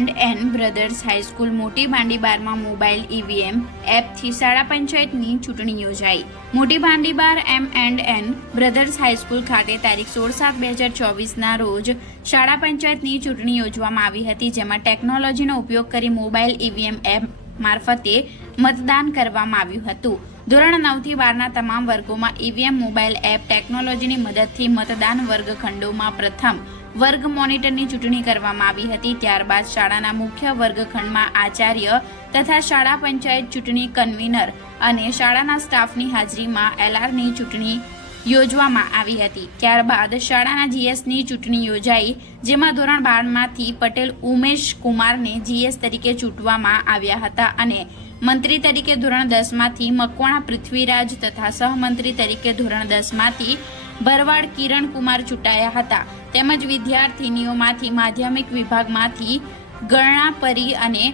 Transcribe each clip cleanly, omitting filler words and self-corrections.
M&N brothers high school મોટી ભાંડીબારમાં mobile EVM એપથી શાળા પંચાયતની ચૂંટણી યોજાઈ। મોટી ભાંડીબાર M&N બ્રધર્સ હાઈસ્કૂલ ખાતે તારીખ 16/7/2024ના રોજ શાળા પંચાયતની ચૂંટણી યોજવામાં આવી હતી, જેમાં ટેકનોલોજીનો ઉપયોગ કરી મોબાઈલ ઈવીએમ એપ મારફતે મતદાન કરવામાં આવ્યું હતું। ધોરણ 9 થી 12ના તમામ વર્ગોમાં ઈવીએમ મોબાઈલ એપ ટેકનોલોજીની મદદથી મતદાન વર્ગખંડોમાં પ્રથમ વર્ગ મોનિટરની ચૂંટણી કરવામાં આવી હતી। ત્યારબાદ શાળાના મુખ્ય વર્ગખંડમાં આચાર્ય તથા શાળા પંચાયત ચૂંટણી કન્વીનર અને શાળાના સ્ટાફની હાજરીમાં એલઆરની ચૂંટણી યોજવામાં આવી હતી। ત્યારબાદ શાળાના જીએસની ચૂંટણી યોજાઈ, જેમાં ધોરણ 12માંથી પટેલ ઉમેશ કુમારને જીએસ તરીકે ચૂંટવામાં આવ્યા હતા અને મંત્રી તરીકે ધોરણ 10માંથી મકવાણા પૃથ્વીરાજ તથા સહમંત્રી તરીકે ધોરણ 10માંથી ભરવાડ કિરણ કુમાર ચૂંટાયા હતા। તેમજ વિદ્યાર્થીનીઓમાંથી માધ્યમિક વિભાગમાંથી ગણના પરી અને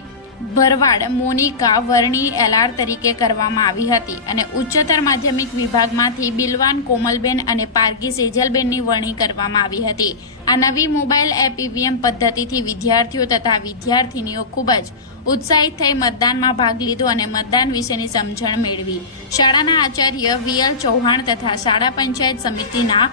ભરવાડ મોનિકા વર્ણી એલઆર તરીકે કરવામાં આવી હતી અને ઉચ્ચતર માધ્યમિક વિભાગમાંથી બિલવાન કોમલબેન અને પારગી સેજલબેનની વરણી કરવામાં આવી હતી। આ નવી મોબાઈલ એપ ઈવીએમ પદ્ધતિથી વિદ્યાર્થીઓ તથા વિદ્યાર્થીનીઓ ખૂબ જ ઉત્સાહિત થઈ મતદાનમાં ભાગ લીધો અને મતદાન વિશેની સમજણ મેળવી। શાળાના આચાર્ય વીએલ ચૌહાણ તથા શાળા પંચાયત સમિતિના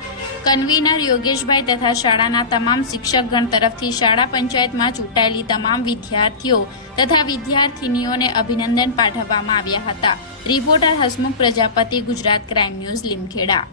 કન્વીનર યોગેશભાઈ તથા શાળાના તમામ શિક્ષકગણ તરફથી શાળા પંચાયતમાં ચૂંટાયેલી તમામ વિદ્યાર્થીઓ તથા વિદ્યાર્થીનીઓને અભિનંદન પાઠવવામાં આવ્યા હતા। Reporter Hasmukh Prajapati, Gujarat crime news, Limkheda.